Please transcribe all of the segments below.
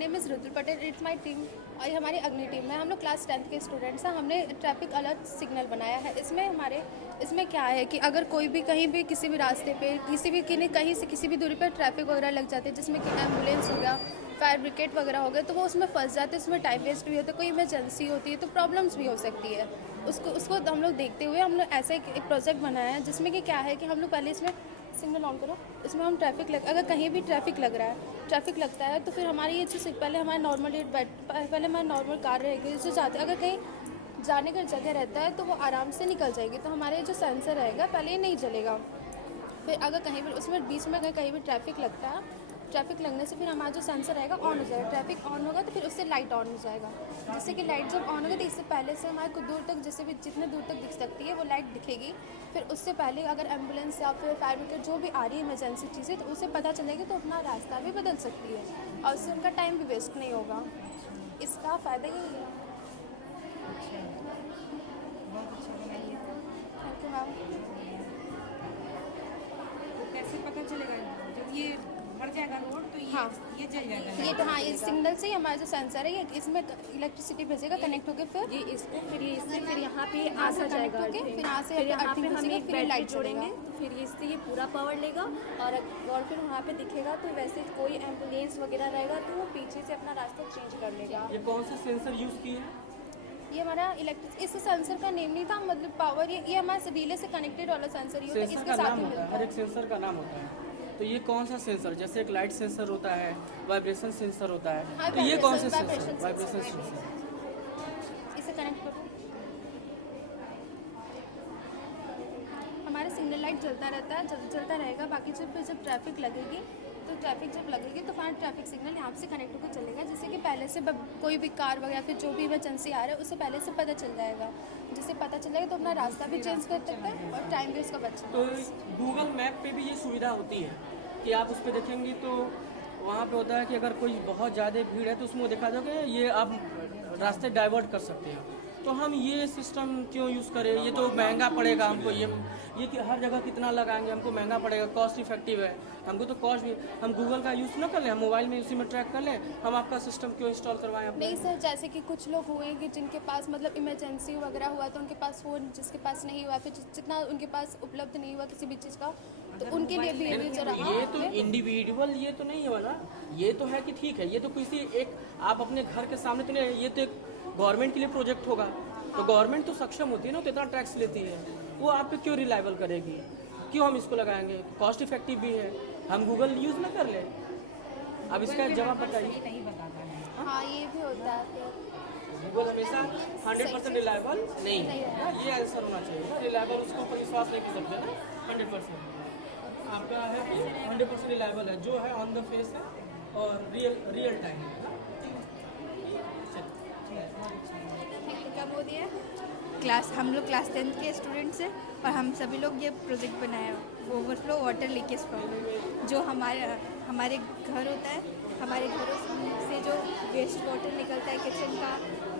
Name is Rudra Patel, it's my team और ये हमारी अग्नि टीम में हम लोग क्लास 10th के स्टूडेंट्स हैं। हमने ट्रैफिक अलर्ट सिग्नल बनाया है। इसमें क्या है कि अगर कोई भी कहीं भी किसी भी रास्ते पे कहीं से किसी भी दूरी पर ट्रैफिक वगैरह लग जाते हैं, जिसमें कि एम्बुलेंस हो गया, फायर ब्रिगेड वगैरह हो गए, तो वो उसमें फंस जाते हैं, उसमें टाइम वेस्ट भी होता है, कोई इमरजेंसी होती है तो प्रॉब्लम्स भी हो सकती है। उसको हम लोग देखते हुए हम लोग ऐसा एक प्रोजेक्ट बनाया है, जिसमें कि क्या है कि हम लोग पहले इसमें सिग्नल ऑन करो, इसमें हम अगर कहीं भी ट्रैफिक लगता है तो फिर हमारी ये चीज़ पहले हमारा नॉर्मल कार रहेगी जो जाते, अगर कहीं जाने का जगह रहता है तो वो आराम से निकल जाएगी, तो हमारे जो सेंसर रहेगा पहले ये नहीं जलेगा। फिर अगर कहीं भी उसमें बीच में अगर कहीं भी ट्रैफिक लगने से फिर हमारा जो सेंसर रहेगा ऑन हो जाएगा, ट्रैफिक ऑन होगा तो फिर उससे लाइट ऑन हो जाएगा, जिससे कि लाइट जब ऑन होगा तो इससे पहले से हमारे को दूर तक जितने दूर तक दिख सकती है वो लाइट दिखेगी। फिर उससे पहले अगर एम्बुलेंस या फिर फायर ब्रिगेड जो भी आ रही है इमरजेंसी चीज़ें, तो उसे पता चलेगी तो अपना रास्ता भी बदल सकती है और उससे उनका टाइम भी वेस्ट नहीं होगा। इसका फ़ायदा यही है। अच्छा, बहुत अच्छा बनाइए। Thank you ma'am. तो कैसे पता चलेगा जब ये भर जाएगा रोड तो हाँ, ये जल जाएगा? हाँ, ये सिग्नल से ही हमारा जो सेंसर है ये इसमें इलेक्ट्रिसिटी भेजेगा, कनेक्ट होकर फिर ये इसको फिर ये इससे फिर यहाँ पे आ जाएगा, फिर यहाँ से फिर यहाँ पे अर्थिंग हम भेजेगा, एक फिर बैटरी लाइट जोड़ेंगे जोड़ेंगे। तो फिर इससे ये पूरा पावर लेगा और फिर वहाँ पे दिखेगा तो वैसे कोई एम्बुलेंस वगैरह रहेगा तो वो पीछे से अपना रास्ता चेंज कर लेगा। ये कौन सा सेंसर यूज़ किए हैं? ये हमारा इस सेंसर का नेम नहीं था, मतलब पावर, ये हमारे रिले से कनेक्टेड वाला सेंसर यूज है, सेंसर इसके का साथ नाम ही होता है, मिलता हर है। एक सेंसर का नाम होता है। तो ये कौन सा सेंसर, जैसे एक लाइट सेंसर होता है, वाइब्रेशन सेंसर होता है, हाँ, तो ये कौन सा वाइब्रेशन सेंसर? Vibration sensor. इसे कनेक्ट करो, हमारा सिग्नल लाइट चलता रहता है, चलता रहेगा। बाकी जब ट्रैफिक लगेगी तो हमारा ट्रैफिक सिग्नल यहाँ से कनेक्ट होकर चलेगा, जिससे कि पहले से कोई भी कार वगैरह या फिर जो भी इमरजेंसी आ रहा है उससे पहले से पता चल जाएगा। जिससे पता चल जाएगा तो अपना रास्ता भी चेंज कर सकता है और टाइम भी उसका बच तो गूगल मैप पे भी ये सुविधा होती है कि आप उस पर देखेंगे तो वहाँ पे होता है कि अगर कोई बहुत ज़्यादा भीड़ है तो उसमें देखा जाए कि ये आप रास्ते डाइवर्ट कर सकते हैं। तो हम ये सिस्टम क्यों यूज़ करें? ये तो महंगा पड़ेगा हमको, ये कि हर जगह कितना लगाएंगे, हमको महंगा पड़ेगा, कॉस्ट इफेक्टिव है हमको, तो कॉस्ट भी हम गूगल का यूज़ ना कर लें, हम मोबाइल में उसी में ट्रैक कर लें, हम आपका सिस्टम क्यों इंस्टॉल करवाएं अपने? नहीं सर, जैसे कि कुछ लोग हुए कि जिनके पास मतलब इमरजेंसी वगैरह हुआ तो उनके पास फ़ोन, जिसके पास नहीं हुआ, फिर जितना उनके पास उपलब्ध नहीं हुआ किसी भी चीज़ का, तो उनके लिए भी ये तो इंडिविजुअल ये तो नहीं है ना, ये तो है कि ठीक है, ये तो किसी एक आप अपने घर के सामने तो नहीं, ये तो एक गवर्नमेंट के लिए प्रोजेक्ट होगा, तो गवर्नमेंट तो सक्षम होती है ना, तो इतना टैक्स लेती है, वो आप पे क्यों रिलायबल करेगी? क्यों हम इसको लगाएंगे? कॉस्ट इफेक्टिव भी है, हम गूगल यूज़ ना कर लें। अब इसका जवाब बताइए। नहीं बताता है। हाँ, ये भी होता है। गूगल हमेशा 100% रिलायबल नहीं है, ये आंसर होना चाहिए। रिलायबल उसके ऊपर विश्वास नहीं कर सकते ना 100%। आपका है 100% रिलायबल है, जो है ऑन द फेस है और रियल टाइम है। क्या बोल दिया हम लोग क्लास 10th के स्टूडेंट्स हैं और हम सभी लोग ये प्रोजेक्ट बनाया ओवरफ्लो वाटर लीकेज प्रॉब्लम। जो हमारे घर होता है, हमारे घरों से जो वेस्ट वाटर निकलता है किचन का,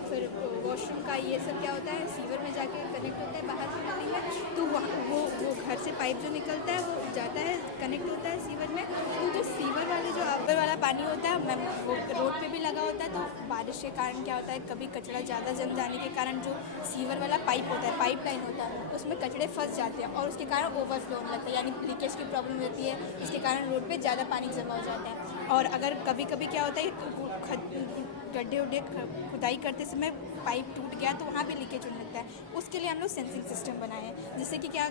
फिर वॉशरूम का, ये सब क्या होता है सीवर में जाके कनेक्ट होता है बाहर की नली में, तो वो घर से पाइप जो निकलता है वो जाता है, कनेक्ट होता है सीवर में। तो जो सीवर वाले जो अव्वल वाला पानी होता है मैम वो रोड पे भी लगा होता है, तो बारिश के कारण क्या होता है कभी कचरा ज़्यादा जम जाने के कारण जो सीवर वाला पाइप होता है, पाइप लाइन होता है, उसमें कचड़े फंस जाते हैं और उसके कारण ओवरफ्लो होने लगता है, यानी लीकेज की प्रॉब्लम होती है। इसके कारण रोड पे ज़्यादा पानी जमा हो जाता है। और अगर कभी कभी क्या होता है गड्ढे उड्ढे खुदाई करते समय पाइप टूट गया तो वहाँ भी लीकेज होने लगता है। उसके लिए हम लोग सेंसिंग सिस्टम बनाए हैं, जिससे कि क्या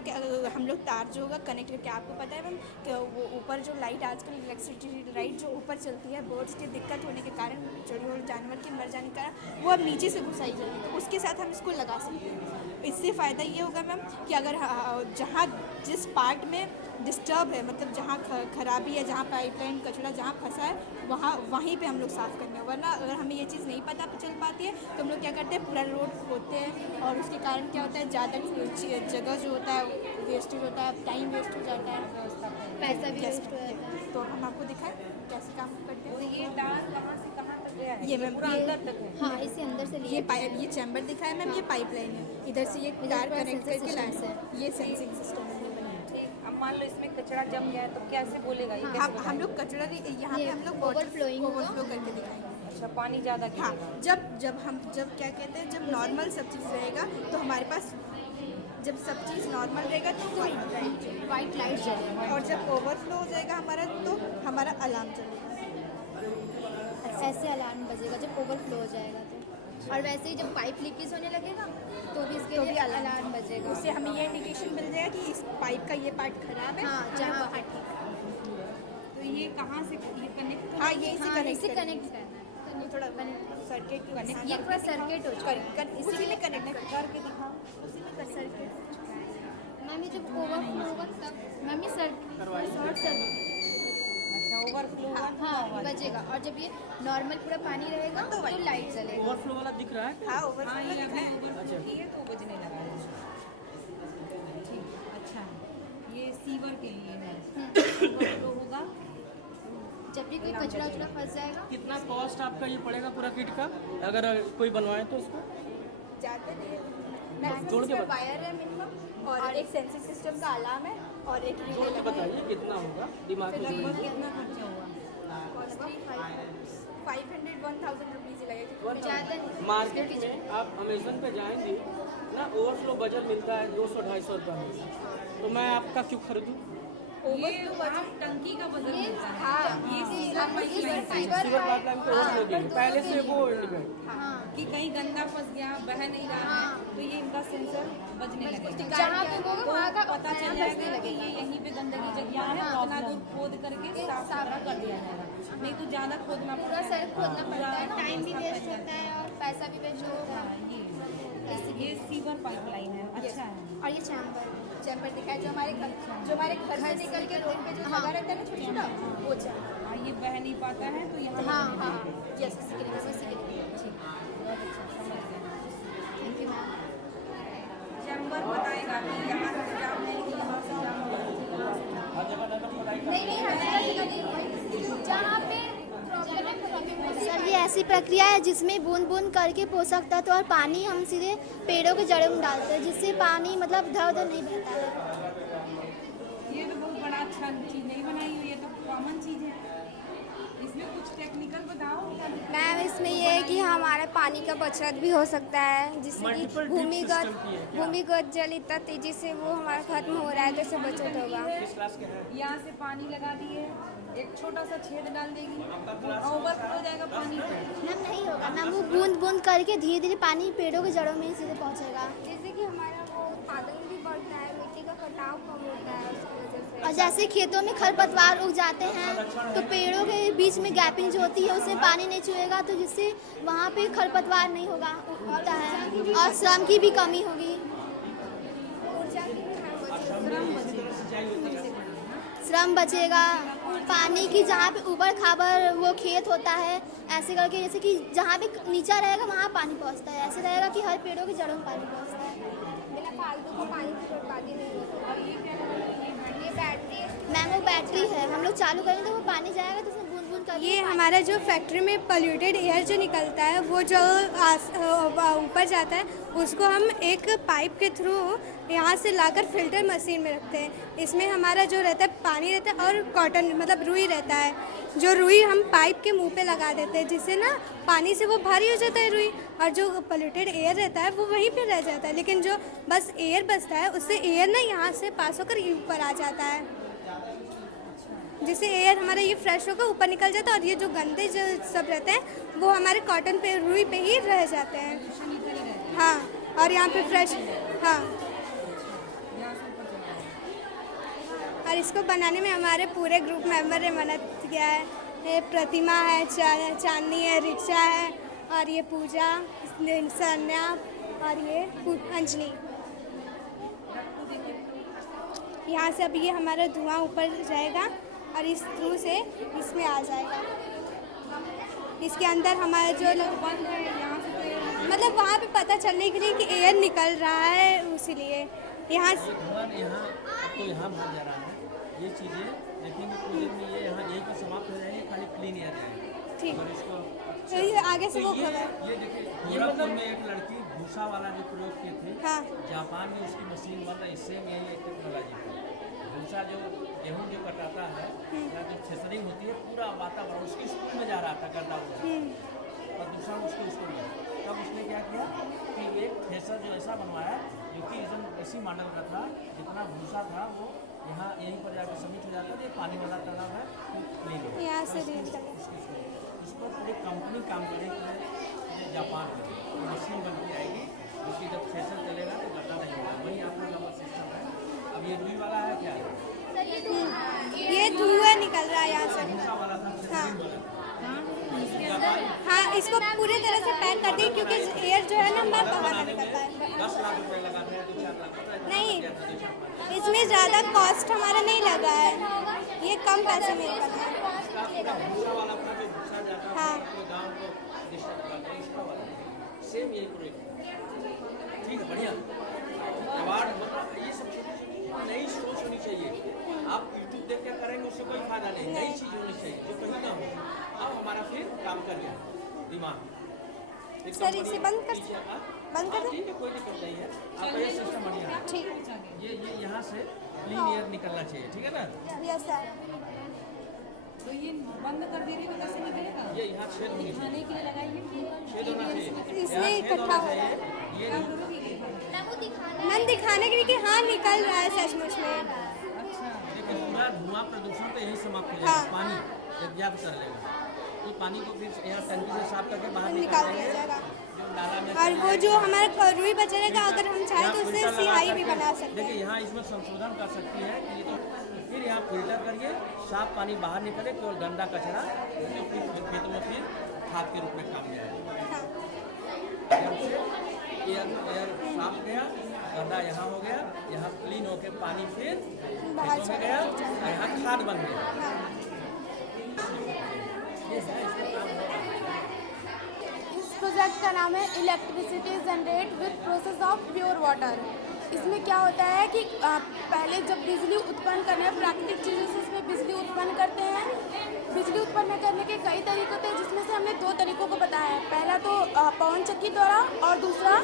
हम लोग तार जो होगा कनेक्ट करके, आपको पता है मैम कि वो ऊपर जो लाइट आजकल इलेक्ट्रिसिटी लाइट जो ऊपर चलती है, बर्ड्स की दिक्कत होने के कारण, चिड़ियों और जानवर के मर जाने के कारण वो अब नीचे से घुसाई जाएगी, तो उसके साथ हम इसको लगा सकते हैं। इससे फ़ायदा ये होगा मैम कि अगर जहाँ जिस पार्ट में डिस्टर्ब है, मतलब जहाँ खराबी है, जहाँ पाइपलाइन कचरा जहाँ फंसा है वहीं पे हम लोग साफ़ करने हैं। वरना अगर हमें ये चीज़ नहीं पता चल पाती है तो हम लोग क्या करते हैं पूरा रोड खोदते हैं और उसके कारण क्या होता है ज़्यादा जगह जो होता है वेस्टेज होता है, टाइम वेस्ट हो जाता है, पैसा भी वेस्ट हो जाता है। तो हम आपको दिखाएं कैसे काम करते हैं। ये तार कहाँ से कहाँ तक गया है? ये मैम पूरा अंदर तक है। हाँ, इसे अंदर से ये पाइप, ये चैम्बर दिखाया मैम, ये पाइपलाइन है, इधर से ये तार पूरा कनेक्ट sensor करके लाइन system है, ये सेंसिंग सिस्टम है। ठीक, अब मान लो इसमें कचरा जम गया है तो कैसे बोलेगा ये? हम लोग कचरा यहाँ पे हम लोग overflowing होगा। ओवरफ्लो करके दिखाएंगे। पानी ज़्यादा हाँ, गिरेगा। जब क्या कहते हैं, जब नॉर्मल सब चीज़ रहेगा तो हमारे पास, जब सब चीज़ नॉर्मल रहेगा तो वाइट लाइट जलेगा, और जब ओवरफ्लो हो जाएगा हमारा तो हमारा अलार्म चलेगा। ऐसे अलार्म बजेगा जब ओवरफ्लो हो जाएगा तो। और वैसे ही जब पाइप लीकेज होने लगेगा तो भी इसके लिए अलार्म बजेगा। उससे हमें ये इंडिकेशन मिल जाएगा कि इस पाइप का ये पार्ट खराब है, हाँ, हमें जहाँ वहाँ ठीक है। तो ये कहाँ से ये कनेक्ट हाँ, ये इसी हाँ, इसे कनेक्ट कनेक्ट करना है। थोड़ा सर्किट ये पूरा सर्किट हो चुका है। उसी में कनेक्ट करके दिखाओ। उसी में सर्किट। मैम ये जब ओवरफ्लो होगा तब मैम ये शॉर्ट सर्किट अच्छा, ओवरफ्लो हुआ तो हाँ बजेगा। और जब ये नॉर्मल पूरा पानी रहेगा तो लाइट जलेगा। ओवरफ्लो वाला दिख रहा है? हाँ, हाँ, ओवरफ्लो ये अभी है। ओवरफ्लो की है तो बजने लगा है। ठीक, अच्छा, ये सीवर के लिए है। ओवरफ्लो होगा जब भी कोई कचरा उचरा फंस जाएगा। कितना कॉस्ट आपका ये पड़ेगा पूरा किट का, अगर कोई बनवाए तो उसको? ज़्यादा नहीं है, जोड़ मैक्सिमम के इसमें बता। वायर है मिनिमम, और एक सेंसिंग सिस्टम का अलार्म है, और एक जोड़ के बताइए कितना होगा दिमाग में। लगभग कितना खर्चा हुआ? 500-1000 रुपीज़ लगेगा। ज़्यादा नहीं। मार्केट में आप अमेजन पे जाएंगे ना, ओवरफ्लो बजट मिलता है 200-250 रुपये में, तो मैं आपका क्यों खरीदूँ? ये आप टंकी का बजट मिलता है। हाँ, ये सीवर पाइपलाइन सीवर पाइपलाइन को ओवरफ्लो के लिए पहले से वो इंडिकेट। हाँ कि कहीं गंदा फंस गया, बह नहीं रहा है, तो ये इनका सेंसर बजने लगेगा। जहाँ पे होगा तो वहाँ का पता चल जाएगा कि ये यहीं पे गंदगी जगह है, उतना दूर खोद करके साफ सुथरा कर दिया जाएगा। नहीं तो ज़्यादा खोदना पूरा पड़ता है। सर खोदना पड़ता है, टाइम भी वेस्ट होता है और पैसा भी वेस्ट होता है। ये सीवर पाइपलाइन है। अच्छा है। और ये चैम्बर दिखाया जो हमारे घर से निकल के रोड पे जो लगा रहता है ना छोटा छोटा, वो चैम्बर। हाँ, ये बह नहीं पाता है तो यहाँ हाँ हाँ यस इसी के लिए ठीक, बहुत अच्छा, समझ गए। Thank you ma'am. चैम्बर बताएगा कि यहाँ से जाम है कि यहाँ से जाम है। नहीं जहाँ पे सर ये ऐसी प्रक्रिया है जिसमें बूंद बूंद करके पोषक तत्व और पानी हम सीधे पेड़ों के जड़ों में डालते हैं, जिससे पानी मतलब इधर उधर नहीं बहता है। ये तो बहुत बड़ा अच्छा चीज़ नहीं बनाई हुई, ये तो कॉमन चीज़ है। इसमें कुछ टेक्निकल बताओ। मैम इसमें ये है कि हमारे पानी का बचत भी हो सकता है, जिससे कि Multiple drip system की है क्या? भूमिगत जल इतना तेजी से वो हमारा खत्म हो रहा है, तो इससे बचत होगा। किस क्लास के हैं? यहाँ से पानी लगा दिए, एक छोटा सा छेद डाल देगी, ओवरफ्लो हो जाएगा पानी। मैम नहीं होगा मैम, वो बूंद बूंद करके धीरे धीरे पानी पेड़ों के जड़ों में ही सीधे पहुँचेगा। जैसे कि हमारा वो उत्पादन भी बढ़ता है, मिट्टी का कटाव कम होता है उसकी वजह से। और जैसे खेतों में खरपतवार उग जाते हैं तो पेड़ों के बीच में गैपिंग जो होती है उसमें पानी नहीं चुएगा, तो जिससे वहाँ पे खरपतवार नहीं होगा उगता है और श्रम की भी कमी होगी। श्रम बचेगा, पानी की जहाँ पे ऊबड़ खाबड़ वो खेत होता है, ऐसे करके जैसे कि जहाँ पे नीचा रहेगा वहाँ पानी पहुँचता है, ऐसे रहेगा कि हर पेड़ों के जड़ों में पानी पहुँचता है। बिना फालतू को पानी की बर्बादी नहीं होती। ये बैटरी मैम वो बैटरी है, हम लोग चालू करेंगे तो वो पानी जाएगा तो उसमें बूंद बूंद करके ये हमारा जो फैक्ट्री में पोल्यूटेड एयर जो निकलता है वो जो ऊपर जाता है उसको हम एक पाइप के थ्रू यहाँ से लाकर फिल्टर मशीन में रखते हैं। इसमें हमारा जो रहता है पानी रहता है और कॉटन मतलब रुई रहता है, जो रुई हम पाइप के मुंह पे लगा देते हैं, जिससे ना पानी से वो भारी हो जाता है रुई, और जो पोल्यूटेड एयर रहता है वो वहीं पे रह जाता है, लेकिन जो बस एयर बचता है उससे एयर ना यहाँ से पास होकर ऊपर आ जाता है, जिससे एयर हमारा ये फ्रेश होकर ऊपर निकल जाता है, और ये जो गंदे जो सब रहते हैं वो हमारे कॉटन पे रुई पे ही रह जाते हैं। हाँ, और यहाँ पे फ्रेश। हाँ, और इसको बनाने में हमारे पूरे ग्रुप मेंबर ने मदद किया है। ये प्रतिमा है, चांदनी है, रिचा है, और ये पूजा, सन्या, और ये अंजलि। यहाँ से अब ये हमारा धुआं ऊपर जाएगा और इस थ्रू से इसमें आ जाएगा। इसके अंदर हमारा जो बंद है यहाँ से मतलब वहाँ पे पता चलने के लिए कि एयर निकल रहा है, उसीलिए यहाँ से यहाँ आपको यहाँ भाग जा रहा है ये चीज़ें, लेकिन कुछ देर में ये यहाँ यहीं पर समाप्त हो जाएंगे, खाली क्लीन एयर रहेगा। ठीक और इसको तो ये आगे से वो खबर। ये देखिए गोरखपुर में एक लड़की भूसा वाला जो प्रयोग किए थे, हाँ, जापान में उसकी मशीन बन रही, इससे में यही टेक्नोलॉजी है। भूसा जो गेहूँ जो कटाता है या जो थ्रेशरिंग होती है, पूरा वातावरण उसकी स्कूल में जा रहा था करता हुआ, ऐसा बनवाया जो कि इसी मॉडल का था, जितना भूसा था वो यहाँ यहीं पर जाकर सबमिट हो जाता है। ये पानी वाला तालाब है, क्लीन है। यहाँ से रीड करें। उस पर पूरी कंपनी काम करेगी, जापान में मशीन बन के आएगी, उसकी जब सेशन चलेगा तो गड्ढा नहीं होगा। वही आपका नंबर सिस्टम है। अब ये रुई वाला है क्या है? ये धुआं निकल रहा है यहाँ से। भूसा वाला था, हाँ इसके अंदर हाँ, इसको पूरी तरह से पैक कर दी क्योंकि एयर जो है ना मैम बाहर ना निकलता है। 10 लाख रुपए लगाते हैं, 2-4 लाख पता है? नहीं, इसमें ज़्यादा कॉस्ट हमारा नहीं लगा है, ये कम पैसे में बना है। भूसा वाला अपना जो भूसा जाता है हाँ। अपने गाँव को डिस्टर्ब करता है, इसका वाला सेम यही प्रोजेक्ट। ठीक है, बढ़िया। अवार्ड मतलब ये सब छोटी नई सोच होनी चाहिए। आप यूट्यूब देख के करेंगे उससे कोई फायदा नहीं, नई चीज होनी चाहिए जो कहीं ना हो। अब हमारा फिर काम कर गया दिमाग। एक सर, इसे बंद कर पीछे का- बंद कर दो। ठीक है, कोई दिक्कत नहीं है। आपका ये सिस्टम बढ़िया है। ठीक, ये यहाँ से क्लीन एयर निकलना चाहिए, ठीक है ना? Yes sir. तो ये बंद कर दे रही तो कैसे निकलेगा? ये यहाँ छेद होनी चाहिए, खाने के लिए लगाइए। छेद होना चाहिए। इसमें यहाँ छेद इकट्ठा होना हो रहा है। चाहिए। ये मैम दिखाने के लिए कि हाँ निकल रहा है सचमुच में। देखिए पूरा धुआं प्रदूषण तो यही समाप्त हो हाँ। जाएगा। पानी जब जाप कर लेगा तो पानी को फिर यहाँ टंकी से साफ करके बाहर निकाल निकाल दिया देंगे। जाएगा। जो नाला में और वो जो हमारा रुई बचा रहेगा, अगर हम चाहें तो उससे फिल्टर लगा सिहाई भी करके- बना सकते देखिए हैं। यहाँ इसमें संशोधन कर सकती है कि ये तो फिर यहाँ फिल्टर करिए, साफ पानी बाहर निकले, केवल गंदा कचरा जो फिर खेत में फिर खाद के रूप में काम में आएगा। हाँ, एयर साफ गया, गंदा यहाँ हो गया, यहाँ क्लीन होके पानी फिर बाहर खेतों में चला गया, यहाँ खाद बन गया। हाँ। इस प्रोजेक्ट का नाम है electricity generate with process of pure water. इसमें क्या होता है कि पहले जब बिजली उत्पन्न करना है, प्राकृतिक चीज़ों से इसमें बिजली उत्पन्न करते हैं। बिजली उत्पन्न करने के कई तरीके होते हैं, जिसमें से हमने 2 तरीकों को बताया है। पहला तो पवन चक्की द्वारा और दूसरा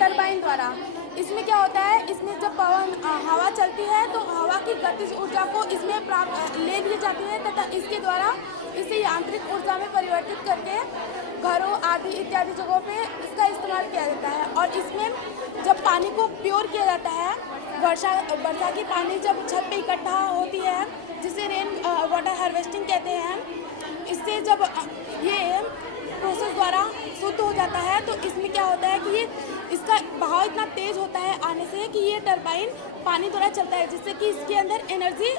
टरबाइन द्वारा। इसमें क्या होता है, इसमें जब हवा चलती है तो हवा की गतिज ऊर्जा को इसमें ले ली जाती है तथा इसके द्वारा इसे यांत्रिक ऊर्जा में परिवर्तित करके घरों आदि इत्यादि जगहों पे इसका इस्तेमाल किया जाता है। और इसमें जब पानी को प्योर किया जाता है, वर्षा की पानी जब छत पे इकट्ठा होती है, जिसे रेन वाटर हार्वेस्टिंग कहते हैं, इससे जब ये प्रोसेस द्वारा शुद्ध हो जाता है तो इसमें क्या होता है कि ये इसका बहाव इतना तेज होता है आने से कि ये टरबाइन पानी द्वारा चलता है, जिससे कि इसके अंदर एनर्जी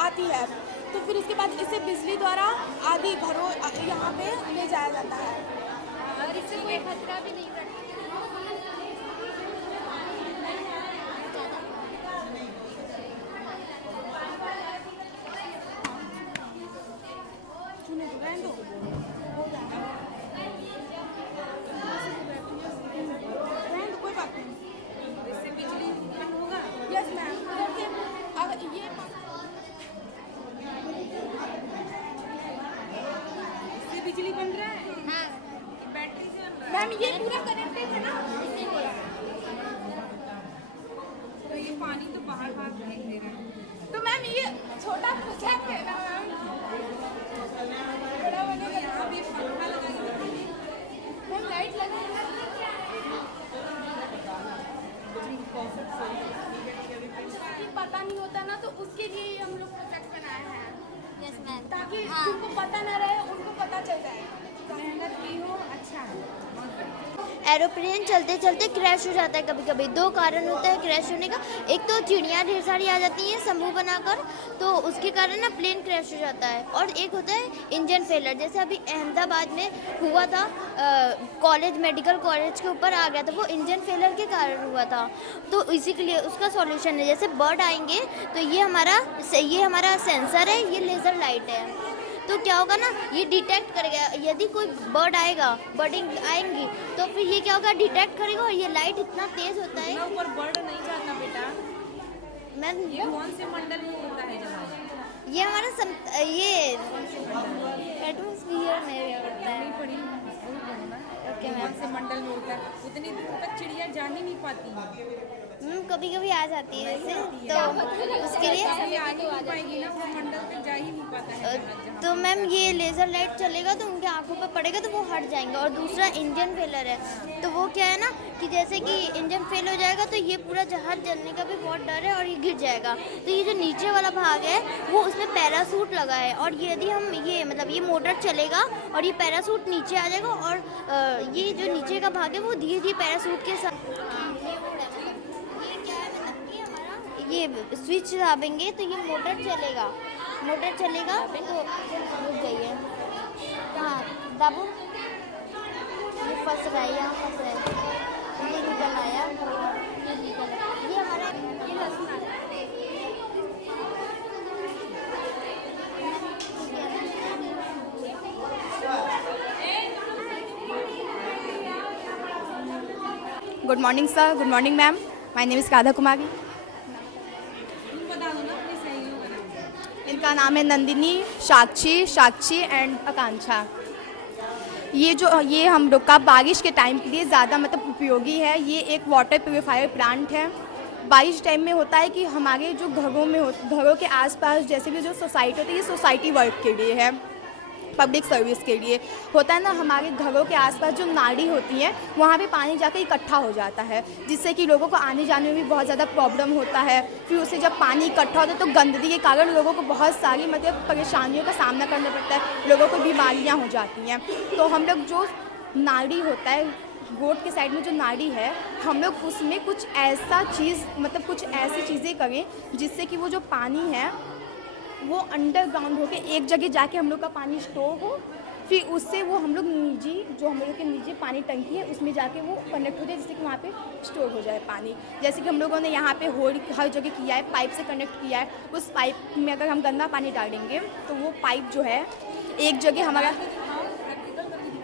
आती है। तो फिर उसके बाद इसे बिजली द्वारा आदि घरों यहाँ पे ले जाया जाता है। और इससे कोई खतरा भी नहीं रहता। इससे बिजली उत्पन्न होगा। यस मैम, इधर से अगर ये इससे बिजली बन रहा है। हाँ, बैटरी से बन रहा है। मैम ये पूरा कनेक्टेड है ना। तो ये पानी तो बाहर फेंक दे रहा है। तो मैम ये छोटा प्रोजेक्ट है ना मैम, बड़ा बना तो यहाँ भी पंखा लगाइए। मैम लाइट लगा है। कि पता नहीं होता ना, तो उसके लिए ही हम लोग प्रोजेक्ट बनाए हैं, यस मैम। ताकि हाँ। जिनको पता ना रहे उनको पता चल जाए। मेहनत की हो, अच्छा है। एरोप्लेन चलते चलते क्रैश हो जाता है कभी कभी। 2 कारण होते हैं क्रैश होने का। एक तो चिड़ियाँ ढेर सारी आ जाती हैं समूह बनाकर, तो उसके कारण ना प्लेन क्रैश हो जाता है। और एक होता है इंजन फेलर, जैसे अभी अहमदाबाद में हुआ था, कॉलेज मेडिकल कॉलेज के ऊपर आ गया था, वो इंजन फेलर के कारण हुआ था। तो इसी के लिए उसका सॉल्यूशन है, जैसे बर्ड आएंगे तो ये हमारा सेंसर है, ये लेज़र लाइट है। तो क्या होगा ना, ये डिटेक्ट करेगा यदि कोई बर्ड आएगा, बर्डिंग आएंगी तो फिर ये क्या होगा, डिटेक्ट करेगा। और ये लाइट इतना तेज होता है। इतना ऊपर बर्ड नहीं जाता बेटा। मैम ये कौन से मंडल में होता है जहाँ? ये हमारा ये एटमॉस्फेयर में होता है। नहीं पड़ी स्कूल पढ़ो ना। ओके कौन मैम। से मंडल में होता है? उतनी दूर तक चिड़िया जा ही नहीं पाती हैं। कभी कभी आ जाती है ऐसे, तो उसके लिए ये आ नहीं पाएगी ना, वो मंडल तक जा ही नहीं पाता है जहाँ तो मैम ये लेज़र लाइट चलेगा तो उनके आंखों पर पड़ेगा तो वो हट जाएंगे। और दूसरा इंजन फेलर है, तो वो क्या है ना कि जैसे कि इंजन फेल हो जाएगा तो ये पूरा जहाज जलने का भी बहुत डर है और ये गिर जाएगा। तो ये जो नीचे वाला भाग है वो उसमें पैरासूट लगा है, और यदि हम ये मतलब ये मोटर चलेगा और ये पैरासूट नीचे आ जाएगा, और ये जो नीचे का भाग है वो धीरे धीरे पैरासूट के साथ ये क्या है मतलब कि हमारा ये स्विच दाबेंगे तो ये मोटर चलेगा तो रुक जाइए, हाँ दाबो, ये फंस रहा है, यहाँ फंस रहा है, ये निकल आया, ये हमारा ये लहसुन आ रहा है। Good morning sir, good morning ma'am, my name is Radha Kumari. बता दो ना अपने सहेलियों का नाम। इनका नाम है नंदिनी, साक्षी एंड आकांक्षा। ये हम लोग का बारिश के टाइम के लिए ज़्यादा मतलब उपयोगी है। ये एक वाटर प्योरीफायर प्लांट है। बारिश टाइम में होता है कि हमारे जो घरों के आसपास जैसे भी जो सोसाइटी होती है, ये सोसाइटी वर्क के लिए है, पब्लिक सर्विस के लिए होता है ना। हमारे घरों के आसपास जो नाली होती है वहाँ पे पानी जाकर इकट्ठा हो जाता है, जिससे कि लोगों को आने जाने में भी बहुत ज़्यादा प्रॉब्लम होता है। फिर उससे जब पानी इकट्ठा होता है तो गंदगी के कारण लोगों को बहुत सारी मतलब परेशानियों का सामना करना पड़ता है, लोगों को बीमारियाँ हो जाती हैं। तो हम लोग जो नाली होता है, रोड के साइड में जो नाली है, हम लोग उसमें कुछ ऐसी चीज़ें करें जिससे कि वो जो पानी है वो अंडरग्राउंड होके एक जगह जाके हम लोग का पानी स्टोर हो, फिर उससे वो हम लोग हम लोग के निजी पानी टंकी है उसमें जाके वो कनेक्ट हो जाए, जिससे कि वहाँ पे स्टोर हो जाए पानी। जैसे कि हम लोगों ने यहाँ पे हर जगह किया है, पाइप से कनेक्ट किया है। उस पाइप में अगर हम गंदा पानी डालेंगे तो वो पाइप जो है एक जगह हमारा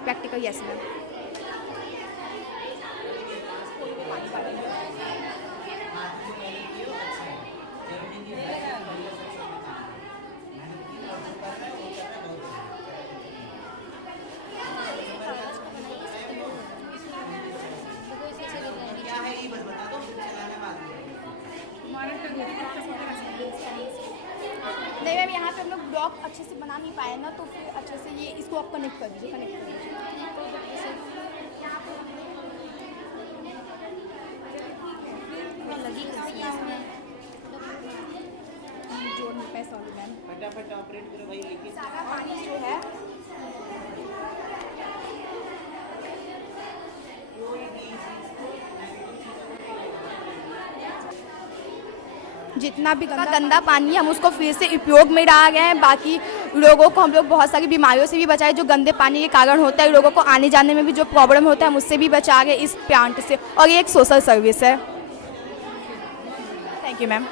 प्रैक्टिकल, यस मैम, नहीं मैम, यहाँ पे हम लोग ब्लॉक अच्छे से बना नहीं पाए ना, तो फिर अच्छे से ये इसको आप कनेक्ट कर दीजिए। जोड़ नहीं पाए, सॉरी मैम। फटाफट ऑपरेट करो भाई, लेकिन सारा पानी जो है जितना भी गंदा पानी है हम उसको फिर से उपयोग में ला रहे हैं। बाकी लोगों को हम लोग बहुत सारी बीमारियों से भी बचाए जो गंदे पानी के कारण होता है। लोगों को आने जाने में भी जो प्रॉब्लम होता है हम उससे भी बचा रहे हैं इस प्लांट से, और ये एक सोशल सर्विस है। Thank you ma'am.